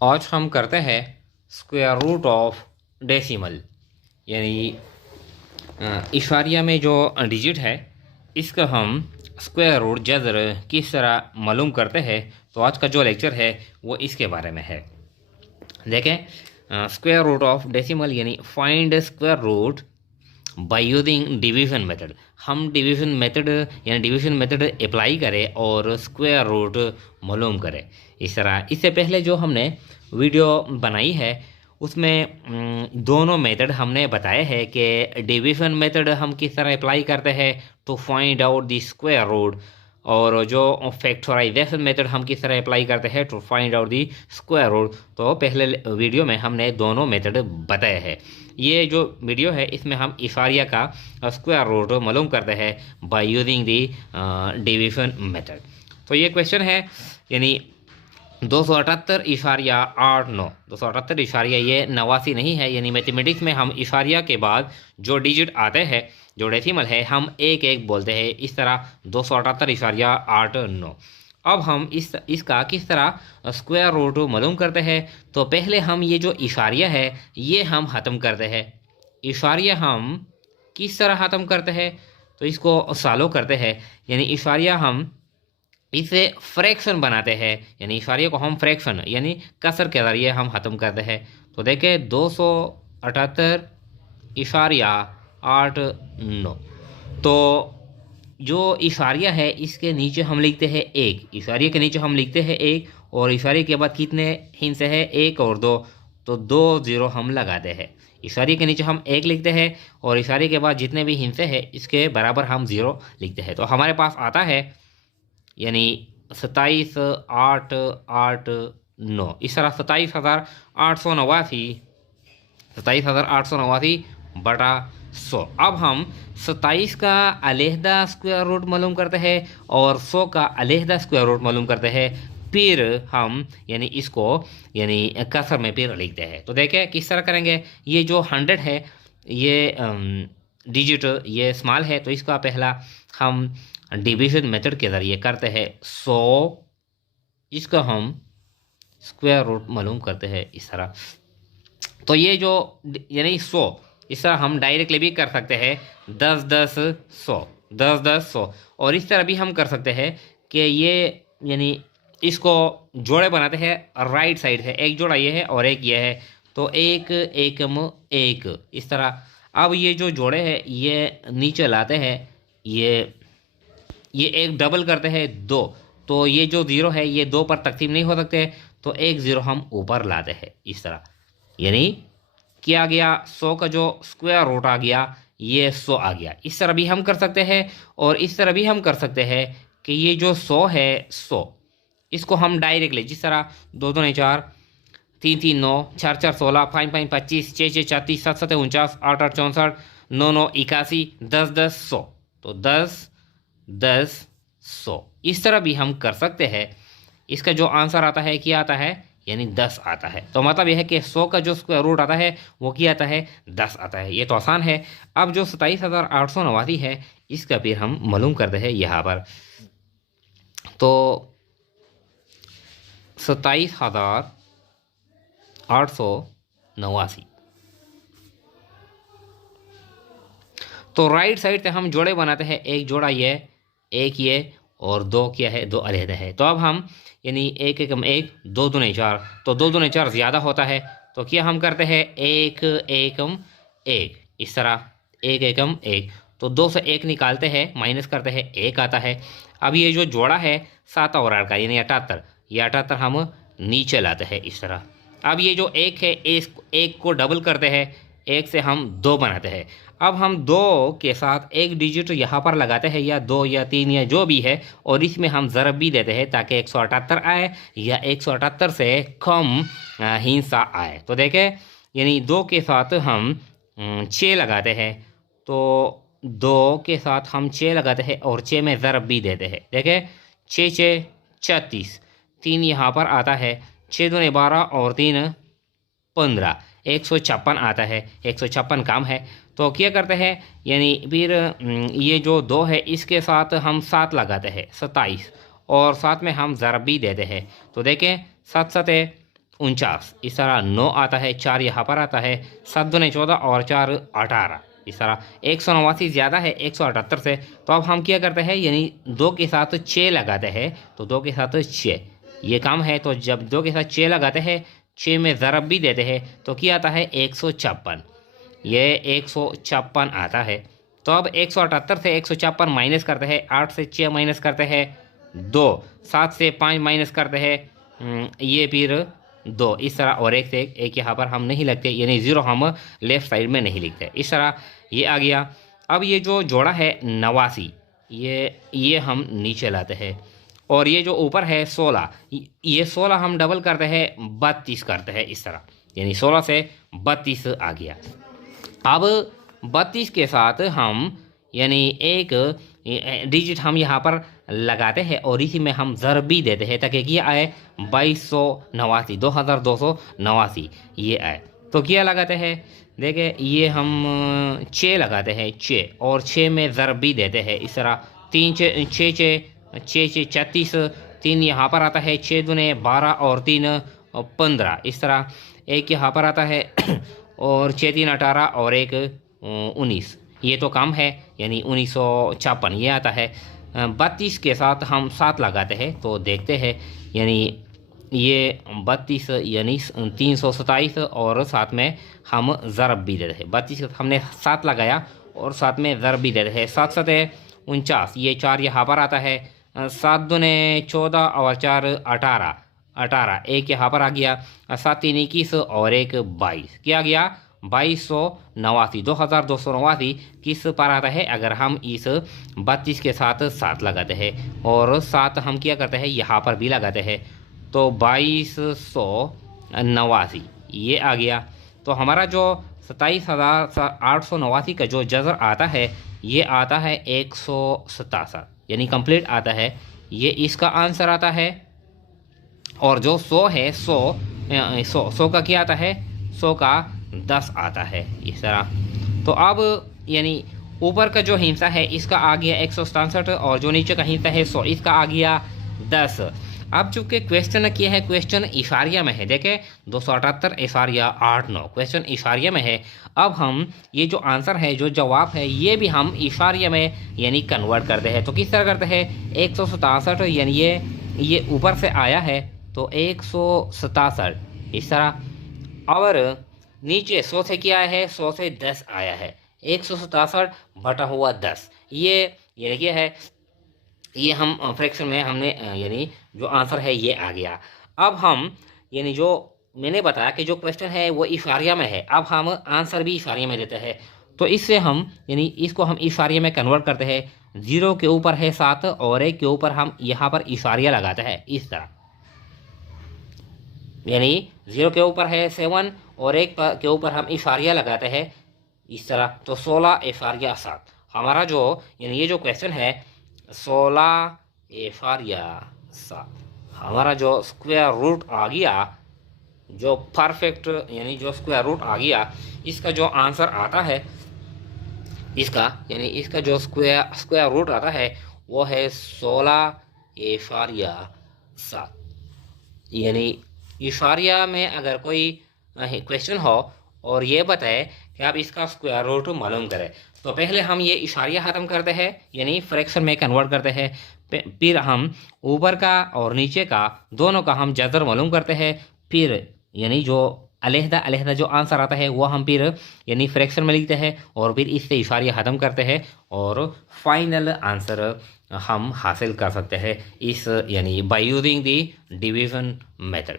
आज हम करते हैं स्क्वायर रूट ऑफ डेसिमल, यानी इशारिया में जो डिजिट है इसका हम स्क्वायर रूट जज़र किस तरह मालूम करते हैं। तो आज का जो लेक्चर है वो इसके बारे में है। देखें, स्क्वायर रूट ऑफ डेसिमल यानी find square root by using division method. हम डिवीजन मेथड यानी डिवीजन मेथड अप्लाई करें और स्क्वायर रूट मालूम करें इस तरह। इससे पहले जो हमने वीडियो बनाई है उसमें दोनों मेथड हमने बताए हैं कि डिवीजन मेथड हम किस तरह अप्लाई करते हैं to find out the square root, और जो फैक्टराइजेशन मेथड हम किस तरह अप्लाई करते हैं to find out the square root. तो पहले वीडियो में हमने दोनों मेथड बताए हैं। ये जो वीडियो है इसमें हम इशारिया का स्क्वायर रूट मालूम करते हैं by using the division method. तो ये क्वेश्चन है, यानी 278.89। 278 ये 89 नहीं है, यानी मैथमेटिक्स में हम इशारिया के बाद जो डिजिट आते हैं जो डेसिमल है हम एक एक बोलते हैं इस तरह 278.89। अब हम इसका किस तरह स्क्वायर रूट मालूम करते हैं। तो पहले हम ये जो इशारिया है ये हम ख़त्म करते हैं। इशारिया हम किस तरह ख़त्म करते हैं, तो इसको सॉल्व करते हैं, यानी इशारिया हम इसे फ्रैक्शन बनाते हैं, यानी इशारिया को हम फ्रैक्शन यानी कसर के ज़रिए हम ख़त्म करते हैं। तो देखें 278.89। तो जो इशारिया है इसके नीचे हम लिखते हैं एक, इशारिया के नीचे हम लिखते हैं एक, और इशारे के बाद कितने हिस्से हैं, एक और दो, तो 2 0 हम लगाते हैं। इशारे के नीचे हम एक लिखते हैं और इशारे के बाद जितने भी हिस्से हैं इसके बराबर हम 0 लिखते हैं। तो हमारे पास आता है यानी 27,889। इस तरह 27,889/100। अब हम 27 का अलहदा स्क्वायर रूट मालूम करते हैं और 100 का अलहदा स्क्वायर रूट मालूम करते हैं। फिर हम यानी इसको यानी कसर में फिर लिखते हैं। तो देखें किस तरह करेंगे। ये जो 100 है ये डिजिट ये स्मॉल है, तो इसका पहला हम डिवीजन मेथड के ज़रिए करते हैं 100, इसका हम स्क्वायर रूट मालूम करते हैं इस तरह। तो ये जो यानी 100 इस तरह हम डायरेक्टली भी कर सकते हैं 10 10 100, 10 10 100, और इस तरह भी हम कर सकते हैं कि ये यानी इसको जोड़े बनाते हैं राइट साइड से, एक जोड़ा ये है और एक ये है, तो एक एकम एक इस तरह। अब ये जो जोड़े हैं ये नीचे लाते हैं, ये एक डबल करते हैं 2, तो ये जो 0 है ये 2 पर तकसीम नहीं हो सकते, तो एक 0 हम ऊपर लाते हैं इस तरह। यानी क्या आ गया, 100 का जो स्क्वायर रूट आ गया ये 100 आ गया। इस तरह भी हम कर सकते हैं और इस तरह भी हम कर सकते हैं कि ये जो 100 है 100 इसको हम डायरेक्टली जिस तरह 2 2 4 3 3 9 4 4 16 5 5 25 6 6 34 7 7 49 8 8 64 9 9 81 10 10 100, तो 10 10 100 इस तरह भी हम कर सकते हैं। इसका जो आंसर आता है क्या आता है, यानी 10 आता है। तो मतलब यह है कि 100 का जो स्क्वायर रूट आता है वो क्या आता है, 10 आता है। ये तो आसान है। अब जो 27,889 है इसका फिर हम मालूम करते हैं यहाँ पर। तो 27,889, तो राइट साइड से हम जोड़े बनाते हैं, एक जोड़ा ये, एक ये, और 2 क्या है, 2 अलहदा है। तो अब हम यानी एक एकम एक, 2 दूने 4, तो 2 दूने 4 ज़्यादा होता है, तो क्या हम करते हैं एक एकम एक इस तरह, एक एकम एक, तो 2 से 1 निकालते हैं, माइनस करते हैं, 1 आता है। अब ये जो जोड़ा है 7 और 8 का यानी 78, ये 78 हम नीचे लाते हैं इस तरह। अब ये जो एक है एक को डबल करते हैं, एक से हम 2 बनाते हैं। अब हम 2 के साथ एक डिजिट यहाँ पर लगाते हैं, या 2 या 3 या जो भी है, और इसमें हम ज़रब भी देते हैं ताकि 178 आए या 178 से कम हिस्सा आए। तो देखें यानी 2 के साथ हम 6 लगाते हैं, तो 2 के साथ हम 6 लगाते हैं और 6 में ज़रब भी देते हैं। देखें 6 6 36, 3 यहाँ पर आता है, 6 दूने 12 और 3 15, 156 आता है, 156 काम है। तो क्या करते हैं यानी फिर ये जो 2 है इसके साथ हम 7 लगाते हैं 27, और साथ में हम ज़रब भी देते हैं। तो देखें 7 7 49, इस तरह 9 आता है, 4 यहाँ पर आता है, 7 दूने 14 और 4 18, इस तरह 189 ज़्यादा है 178 से। तो अब हम क्या करते हैं, यानी 2 के साथ 6 लगाते हैं, तो 2 के साथ 6 ये काम है। तो जब 2 के साथ 6 लगाते हैं, 6 में ज़रब भी देते हैं, तो क्या आता है 156, ये 156 आता है। तो अब 178 से 156 माइनस करते हैं, 8 से 6 माइनस करते हैं 2, 7 से 5 माइनस करते हैं ये फिर 2, इस तरह, और एक से एक यहाँ पर हम नहीं लगते, यानी 0 हम लेफ्ट साइड में नहीं लिखते, इस तरह ये आ गया। अब ये जो जोड़ा है 89, ये हम नीचे लाते हैं, और ये जो ऊपर है 16, ये 16 हम डबल करते हैं 32 करते हैं, इस तरह, यानी 16 से 32 आ गया। अब 32 के साथ हम यानी एक डिजिट हम यहाँ पर लगाते हैं, और इसी में हम ज़रब भी देते हैं, ताकि क्या आए 2289, 2289 ये आए। तो क्या लगाते हैं, देखिए ये हम 6 लगाते हैं, 6, और 6 में ज़रब भी देते हैं, इस तरह 3 6 36, 3 यहाँ पर आता है, 6 दूने 12 और 3 15, इस तरह एक यहाँ पर आता है और 6 3 18 और एक 19, ये तो कम है, यानी 1956 ये आता है। 32 के साथ हम 7 लगाते हैं, तो देखते हैं, यानी ये 32 यानी 327, और साथ में हम ज़रब भी देते हैं। 32 हमने 7 लगाया और साथ में ज़रब भी देते हैं, 7 7 49, ये 4 यहाँ पर आता है, 7 दूने 14 और 4 18, एक यहाँ पर आ गया, 7 3 21 और एक 22, क्या गया 2289, 2289 किस पर आता है, अगर हम इस 32 के साथ 7 लगाते हैं, और 7 हम क्या करते हैं यहाँ पर भी लगाते हैं, तो 2289 ये आ गया। तो हमारा जो 27,889 का जो जज़र आता है, ये आता है 167, यानी कंप्लीट आता है, ये इसका आंसर आता है। और जो 100 है, 100 का क्या आता है, 100 का 10 आता है, इस तरह। तो अब यानी ऊपर का जो हिस्सा है इसका आ गया 167, और जो नीचे का हिस्सा है 100, इसका आ गया 10। अब चूंकि क्वेश्चन किया है, क्वेश्चन इशारिया में है, देखें 278.89 क्वेश्चन इशारिया में है। अब हम ये जो आंसर है, जो जवाब है, ये भी हम इशारिया में यानी कन्वर्ट करते हैं। तो किस तरह करते हैं, 167 यानी ये ऊपर से आया है, तो 167 इस तरह, और नीचे 100 से क्या है, 100 से 10 आया है, 167 बटा हुआ 10, ये देखिए है, ये हम फ्रैक्शन में हमने यानी जो आंसर है ये आ गया। अब हम यानी जो मैंने बताया कि जो क्वेश्चन है वो इशारिया में है, अब हम आंसर भी इशारिया में देते हैं, तो इससे हम यानी इसको हम इशारिया में कन्वर्ट करते हैं। 0 के ऊपर है 7 और 1 के ऊपर हम यहाँ पर इशारिया लगाते हैं, इस तरह, यानी 0 के ऊपर है 7 और 1 के ऊपर हम इशारिया लगाते हैं, इस तरह। तो 16.7 हमारा जो यानी ये जो क्वेश्चन है 16.7 हमारा जो स्क्वायर रूट आ गया, जो परफेक्ट यानी जो स्क्वायर रूट आ गया, इसका जो आंसर आता है, इसका यानी इसका जो स्क्वायर रूट आता है वो है 16.7। यानी इशारिया में अगर कोई क्वेश्चन हो और ये बताए कि आप इसका स्क्वायर रूट मालूम करें, तो पहले हम ये इशारिया ख़त्म करते हैं, यानी फ्रैक्शन में कन्वर्ट करते हैं, फिर हम ऊपर का और नीचे का दोनों का हम जज़र मालूम करते हैं, फिर यानी जो अलहदा जो आंसर आता है वो हम फिर यानी फ्रैक्शन में लिखते हैं, और फिर इससे इशारिया ख़त्म करते हैं, और फाइनल आंसर हम हासिल कर सकते हैं इस यानी by using the division method.